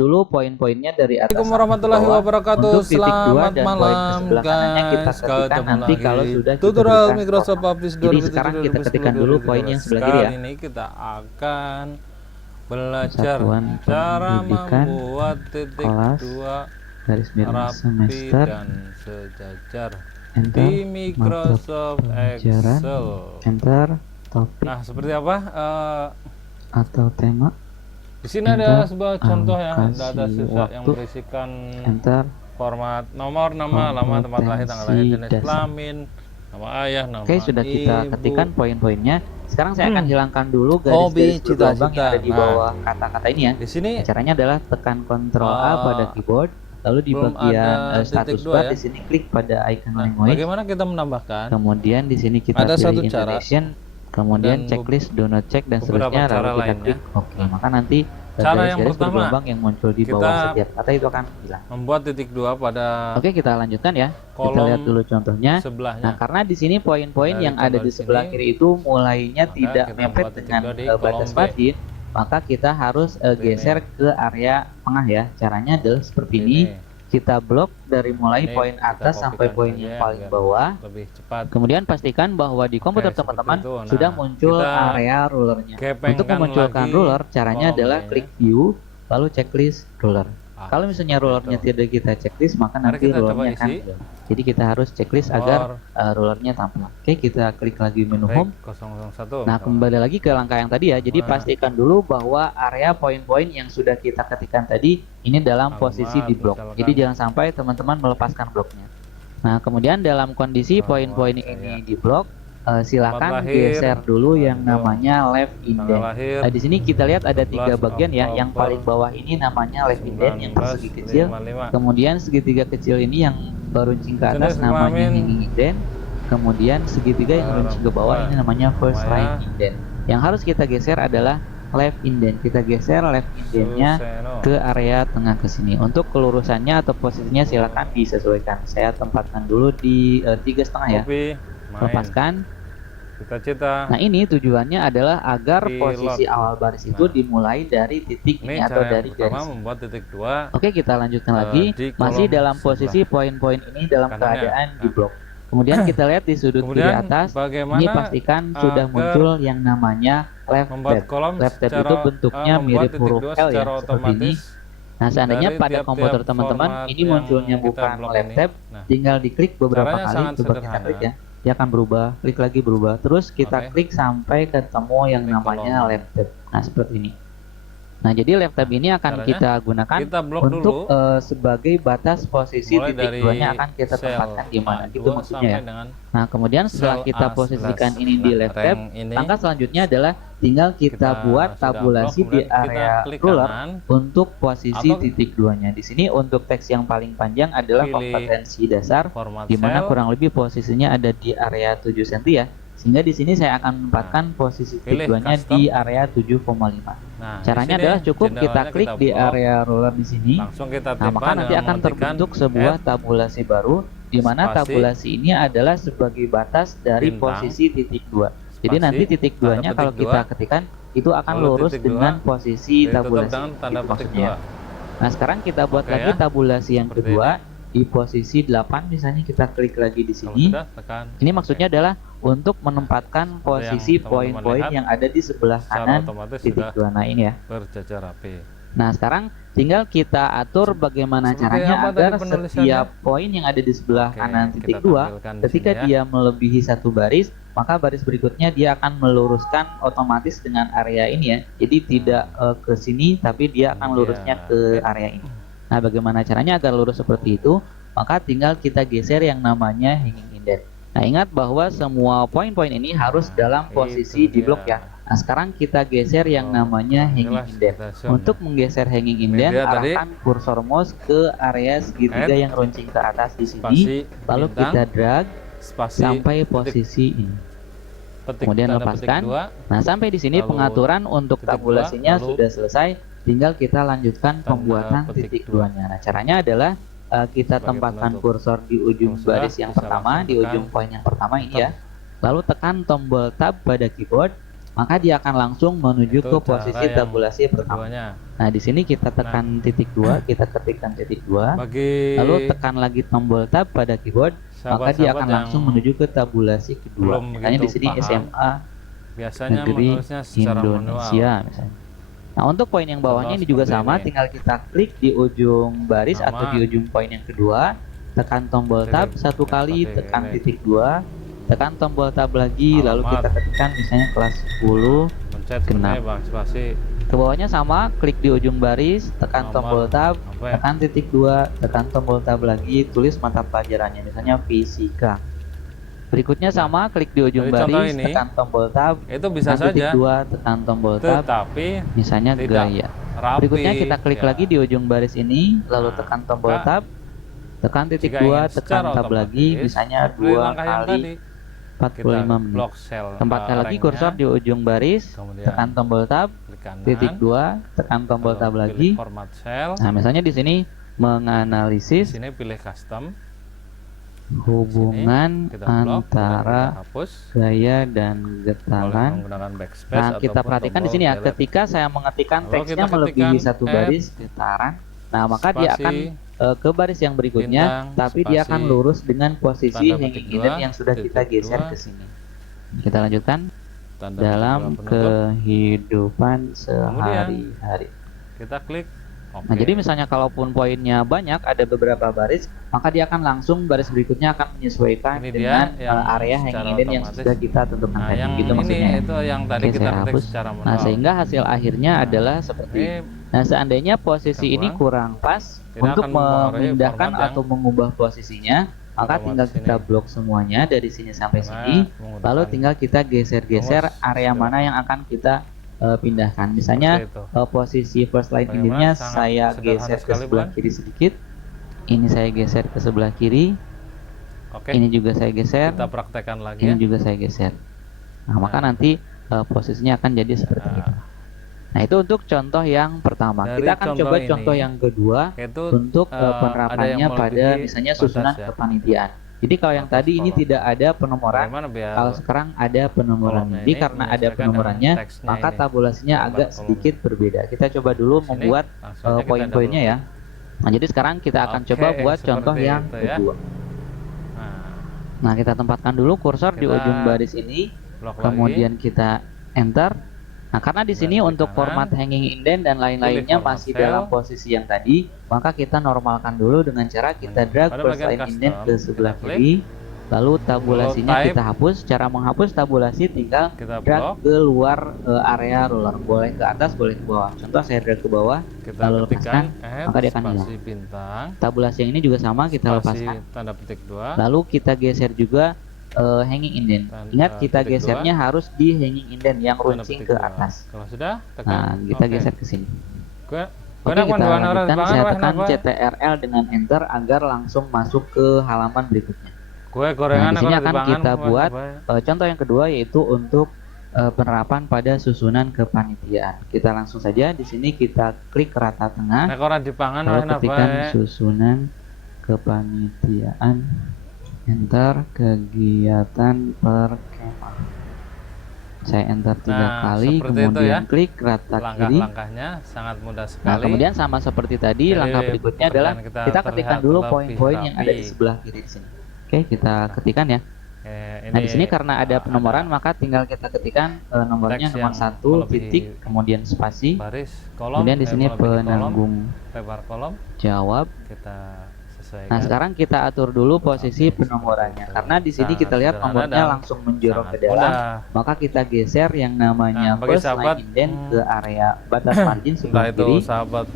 dulu poin-poinnya dari atas Assalamualaikum sampai warahmatullahi bawah. wabarakatuh. Untuk titik 2 Selamat dan poin ke malam sebelah kanannya kita guys. ketikkan Ketemu nanti lagi kalau sudah kita tutorial berikan Microsoft program. Office Jadi sekarang kita 2007 ketikkan dulu poin yang sebelah kiri ya. Kali ini kita akan belajar Satuan cara pendidikan membuat titik kelas 2 garis miring rapi semester, dan sejajar enter, di mata Microsoft pelajaran, Excel. enter, topik Nah, seperti apa? atau tema, Di sini ada sebuah contoh ya, data sisa yang waktu, berisikan enter, format nomor, nama, alamat, tempat lahir, tanggal lahir, jenis kelamin, nama ayah, nama Oke, sudah kita ibu. ketikkan poin-poinnya. Sekarang saya akan hilangkan dulu garis-garis bergelombang yang ada di bawah kata-kata ini ya. Di sini Caranya adalah tekan Ctrl A pada keyboard, lalu di belum bagian ada status titik bar dua ya. di sini klik pada icon Nah, language. bagaimana kita menambahkan? Kemudian di sini kita Ada satu pilih cara Indonesian, kemudian dan checklist, do not check dan beberapa seterusnya, cara lalu kita lainnya. klik OK. Maka nanti Cara yang garis-garis pertama, bergelombang yang muncul di kita bawah setiap kata itu akan hilang. membuat titik 2 pada Oke, kita lanjutkan ya. Kita kolom lihat dulu contohnya. sebelahnya. Nah, karena di sini poin-poin Dari yang ada contoh di di sebelah sini, kiri itu mulainya maka tidak kita mepet membuat titik dengan 2 di batas kolom B. margin, maka kita harus geser ke area tengah ya. Caranya adalah seperti ini. Kita blok dari mulai Ini poin kita atas sampai kopikan poin saja yang ya, paling biar bawah. lebih cepat. Kemudian pastikan bahwa di komputer Oke, teman-teman seperti itu. Nah, sudah muncul kita area rulernya. Untuk gepengkan memunculkan lagi ruler, caranya kolom adalah B-nya. klik view, lalu checklist ruler. Kalau misalnya seperti rulernya itu. tidak kita checklist, maka Mari nanti kita coba rulernya akan isi. hilang. Jadi kita harus checklist Nomor agar rulernya tampil. Oke, kita klik lagi menu home. 001. Nah, kembali lagi ke langkah yang tadi ya. Jadi pastikan dulu bahwa area poin-poin yang sudah kita ketikkan tadi ini dalam posisi di blok. misalkan. Jadi jangan sampai teman-teman melepaskan bloknya. Nah, kemudian dalam kondisi poin-poin ini di blok, silakan lahir, geser dulu yang tanggal, namanya left indent. lahir, Di sini kita lihat ada 3 bagian ya. Yang Oktober paling bawah ini namanya left indent yang persegi kecil. 1955. Kemudian segitiga kecil ini yang beruncing ke atas Jenis namanya kelamin, hanging indent. Kemudian segitiga yang meruncing ke bawah ini namanya first line indent. Yang harus kita geser adalah left indent. Kita geser left indentnya ke area tengah ke sini. Untuk kelurusannya atau posisinya silakan disesuaikan. Saya tempatkan dulu di 3,5 ya. Lepaskan. Cita-cita. Nah, ini tujuannya adalah agar Pilot. posisi awal baris itu dimulai dari titik ini atau cara dari yang pertama garis. membuat titik 2. Oke, kita lanjutkan lagi. di Masih kolom dalam posisi poin-poin ini dalam kanannya. keadaan di blok. Kemudian kita lihat di sudut kiri Kemudian atas. bagaimana Ini pastikan sudah agar muncul yang namanya left membuat tab. kolom Left tab secara, itu bentuknya membuat mirip titik huruf 2 L ya, secara seperti ini. otomatis Nah, seandainya dari pada tiap-tiap komputer teman-teman format ini yang munculnya kita bukan blok left ini. tab, Nah, tinggal diklik beberapa caranya kali, sangat coba kita sederhana. klik ya. Dia akan berubah, klik lagi berubah. Terus kita Oke. klik sampai ketemu yang Klik namanya kolom. left tab. Nah, seperti ini. Nah, jadi left tab ini akan Caranya, kita gunakan kita blok untuk dulu. sebagai batas posisi Mulai titik dari duanya akan kita sel tempatkan di mana. A2 Itu maksudnya ya. sampai dengan Nah, kemudian setelah sel kita A11. posisikan ini di Nah, left tab, rank ini langkah selanjutnya adalah tinggal kita buat sudah tabulasi blok, di kemudian kita area klik ruler kanan, untuk posisi atau titik duanya. Di sini untuk teks yang paling panjang adalah pilih kompetensi dasar, format di mana sel. kurang lebih posisinya ada di area 7 cm ya. Sehingga di sini saya akan menempatkan posisi titik pilih duanya custom. di area 7,5. Nah, Caranya di sini adalah cukup kita jendelanya klik di blok, area ruler di sini. langsung kita Nah, maka nanti dengan akan mengetikkan terbentuk sebuah add tabulasi baru, di mana spasi, tabulasi ini adalah sebagai batas dari bintang, posisi titik 2. Jadi spasi, nanti titik tanda duanya kalau petik kita 2, ketikkan itu akan lalu lurus titik dengan 2, posisi ditutup tabulasi. dengan tanda Itu petik maksudnya. 2. Nah, sekarang kita buat Oke lagi ya. tabulasi yang Seperti kedua di posisi 8 misalnya, kita klik lagi di Kalau sini. sudah, tekan. Ini maksudnya adalah untuk menempatkan posisi teman-teman poin-poin lihat, yang ada di sebelah secara kanan otomatis titik sudah 2. Nah, ini ya. berjajar rapi. Nah, sekarang tinggal kita atur bagaimana Seperti caranya apa agar tadi penulisannya? setiap poin yang ada di sebelah Oke, kanan kita titik 2, tampilkan di ketika sini ya. dia melebihi satu baris, maka baris berikutnya dia akan meluruskan otomatis dengan area ini ya. Jadi tidak ke sini, tapi dia akan lurusnya ke area ini. Nah, bagaimana caranya agar lurus seperti itu? Maka tinggal kita geser yang namanya hanging indent. Nah, ingat bahwa semua poin-poin ini harus dalam posisi di blok ya. Nah, sekarang kita geser yang namanya hanging indent. Untuk menggeser hanging indent, Media tadi, arahkan kursor mouse ke area segitiga yang runcing ke atas di sini, spasi, lalu bintang, kita drag spasi, sampai titik, posisi ini. petik, Kemudian tanda lepaskan. petik 2, Nah, sampai di sini lalu pengaturan untuk titik tabulasinya 2, lalu sudah selesai. Tinggal kita lanjutkan tanda pembuatan petik titik 2. duanya. Nah, caranya adalah kita Sebagai tempatkan penutup. kursor di ujung Kalau sudah, baris yang bisa pertama, langsung di tekan ujung poin yang pertama ini tab. ya. Lalu tekan tombol tab pada keyboard. maka dia akan langsung menuju Itu ke cara posisi yang tabulasi pertama. keduanya. Nah, di sini kita tekan titik 2, kita ketikkan titik 2, Bagi lalu tekan lagi tombol tab pada keyboard, maka dia sahabat-sahabat akan yang langsung menuju ke tabulasi kedua. belum Misalnya di begitu sini paham, SMA biasanya Negeri menulisnya secara manual. Indonesia misalnya. Nah, untuk poin yang bawahnya Contoh ini juga seperti sama, ini. tinggal kita klik di ujung baris Nama. atau di ujung poin yang kedua, tekan tombol tab Titik. satu kali, Seperti tekan ini. titik 2, tekan tombol tab lagi, lalu Alamat. kita ketikkan misalnya kelas 10. Pencet Genap. seperti spasi. Ke bawahnya sama, klik di ujung baris, tekan Nomor. tombol tab, Apa ya? tekan titik 2, tekan tombol tab lagi, tulis mata pelajarannya, misalnya fisika. Berikutnya sama, klik di ujung dari contoh baris, ini, tekan tombol tab, itu bisa tekan titik saja, 2, tekan tombol tab, tetapi misalnya tidak gaya. rapi. Berikutnya kita klik Ya. lagi di ujung baris ini, lalu Nah, tekan tombol maka tab, tekan titik jika 2, ingin tekan secara tab lagi, otomatis, misalnya seperti 2 langkah yang kali tadi, 45 menit. blok sel Tempatkan lagi arengnya, kursor di ujung baris, kemudian tekan tombol tab, klik kanan, titik 2, tekan tombol lalu tab pilih lagi. format sel. Nah, misalnya di sini Di menganalisis sini pilih custom. hubungan Kita blok, kemudian antara kita hapus. gaya dan Boleh getaran. menggunakan backspace Nah, kita ataupun perhatikan di tombol sini ya, delete. ketika saya mengetikkan Lalu teksnya kita melebihi ketikkan satu F, baris getaran, nah maka dia spasi, akan ke baris yang berikutnya, bintang, tapi dia akan spasi, lurus dengan posisi tanda hanging petik indent 2, yang sudah kita titik geser 2. ke sini. Kita lanjutkan Tanda dalam petik 2 penutup. kehidupan sehari-hari. Kita klik OK. Nah, jadi misalnya kalaupun poinnya banyak, ada beberapa baris, maka dia akan langsung baris berikutnya akan menyesuaikan Ini dengan dia yang area secara hanging indent yang otomatis. sudah kita tentukan Nah, tadi. yang Gitu ini maksudnya ya. itu yang tadi Oke, kita saya ketik hapus. secara Nah, manual. sehingga hasil akhirnya adalah seperti Ini ini. Nah, seandainya posisi kita ini buang. kurang pas Tidak untuk akan mempengaruhi memindahkan format yang atau mengubah posisinya, maka otomatis tinggal kita ini. blok semuanya dari sini sampai Karena sini, menggunakan lalu tinggal kita geser-geser rumus area mana yang akan kita pindahkan. Misalnya seperti itu. posisi first line Bagaimana? indentnya Sangat saya sederhana geser ke sekali, sebelah bukan? kiri sedikit, ini saya geser ke sebelah kiri, Oke. ini juga saya geser, Kita praktekkan lagi ini ya. juga saya geser. Nah, maka nanti posisinya akan jadi seperti Nah, itu. Nah, itu untuk contoh yang pertama. Dari Kita akan contoh coba ini, contoh yang kedua Yaitu untuk ada yang penerapannya pada melebihi misalnya batas susunan ya. kepanitiaan. Jadi kalau yang Batas tadi ini kolom. tidak ada penomoran, Bagaimana biar kalau sekarang ada penomoran. kolomnya Jadi ini karena ada menyesuaikan penomorannya, dengan teksnya maka ini. tabulasinya Gambar agak kolomnya. sedikit berbeda. Kita coba dulu Sini, membuat langsung aja kita poin-poinnya ya. Nah, jadi sekarang kita akan Oke, coba buat seperti contoh yang itu ya. kedua. Nah, Nah, kita tempatkan dulu kursor di Kita ujung baris ini, blok kemudian kita enter. Nah, karena di sini Kemudian untuk klik kanan, format hanging indent dan lain-lainnya pilih format masih cell. dalam posisi yang tadi, maka kita normalkan dulu dengan cara kita drag Pada first bagian line custom, indent ke sebelah kita klik. kiri, lalu tabulasinya Type. kita hapus. Cara menghapus tabulasi tinggal Kita drag blok. ke luar area ruler, boleh ke atas, boleh ke bawah. Contoh saya drag ke bawah, Kita lalu ketikkan lepaskan, maka dia akan hilang. spasi bintang, Tabulasi yang ini juga sama, kita spasi lepaskan. tanda petik 2. Lalu kita geser juga hanging indent. Tanda Ingat kita petik gesernya harus di hanging indent yang tanda runcing petik ke 2. atas. Kalau sudah, tekan Nah, kita OK. geser ke sini. Gue Oke, kita lanjutkan. Saya tekan CTRL dengan enter agar langsung masuk ke halaman berikutnya. Gue Nah, gorengan di sini akan kita buat contoh yang kedua, yaitu untuk penerapan pada susunan kepanitiaan. Kita langsung saja di sini kita klik rata tengah, nek ora dipangan lalu wae napa ketikkan wae. susunan kepanitiaan, enter kegiatan perkemah. Saya enter 3 Nah, kali, seperti itu kemudian ya. klik rata kiri. Langkah-langkahnya sangat mudah Nah, sekali. kemudian sama seperti tadi, Jadi, langkah berikutnya adalah pekerjaan kita ketikkan terlihat dulu lebih poin-poin yang ada di rapi. sebelah kiri di sini. Oke, kita ketikkan ya. Ini Nah, di sini karena ada penomoran, ada maka tinggal kita ketikkan nomornya teks nomor yang 1, melebihi titik, kemudian spasi. baris kolom, Kemudian di sini melebihi kolom, penanggung lebar kolom jawab. kita sesuaikan. Nah, sekarang kita atur dulu posisi Oke, penomorannya. seperti itu. Karena di sini Sangat kita lihat sederhana nomornya dan langsung menjorok sangat ke dalam. mudah. Maka kita geser yang namanya Nah, bagi first sahabat, line indent ke area batas margin Entah sebelah itu kiri, sahabat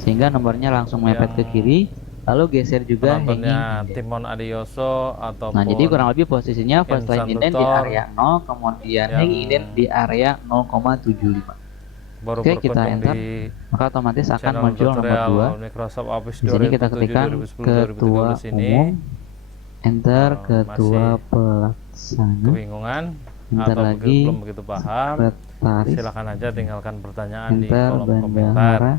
sehingga nomornya langsung mepet yang ke kiri. Lalu geser juga hanging penontonnya indent. Timon Adioso ataupun Nah, jadi kurang lebih posisinya first line indent di Insalutor area 0, kemudian yang hanging indent di area 0,75. baru Oke, kita berkunjung enter. di Maka otomatis akan channel muncul nomor tutorial 2. Microsoft Office Di sini kita 2007, ketikkan 2010, ketua 2013 ini. umum, enter Kalau ketua masih pelaksana, Kebingungan enter atau lagi belum begitu paham, sekretaris, silakan aja tinggalkan pertanyaan di enter kolom komentar. bendahara,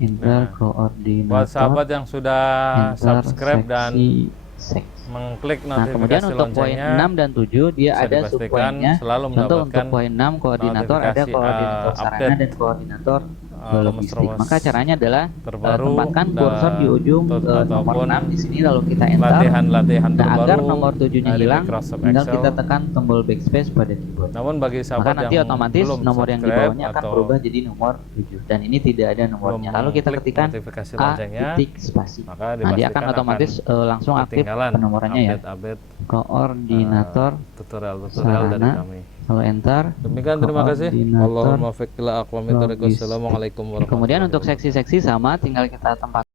enter Nah, koordinator, Buat sahabat yang sudah enter subscribe dan seksi. mengklik Nah, kemudian notifikasi untuk poin loncengnya 6 dan 7 dia bisa ada dipastikan subpoinnya. selalu Contoh untuk mendapatkan poin 6 koordinator ada notifikasi, koordinator sarana update dan koordinator logistik. rumus-rumus Maka caranya adalah terbaru tempatkan kursor di ujung nomor ataupun 6 di sini lalu kita enter. latihan-latihan Nah, terbaru agar nomor 7-nya dari hilang, Microsoft tinggal Excel. kita tekan tombol backspace pada keyboard. Namun bagi Maka sahabat nanti yang otomatis belum nomor yang di subscribe bawahnya akan atau berubah jadi nomor 7 dan ini tidak ada belum nomornya. Lalu kita mengklik ketikkan notifikasi A loncengnya, titik spasi. maka Nah, dia akan dipastikan otomatis langsung aktif ketinggalan penomorannya ya. update Koordinator tutorial-tutorial dari sarana. kami. Kalau enter. Demikian, terima kasih. Koordinator Allahumma fiqh ila aqwamit thoriq. logistik. Wassalamualaikum warahmatullahi Kemudian untuk wabarakatuh. seksi-seksi sama tinggal kita tempatkan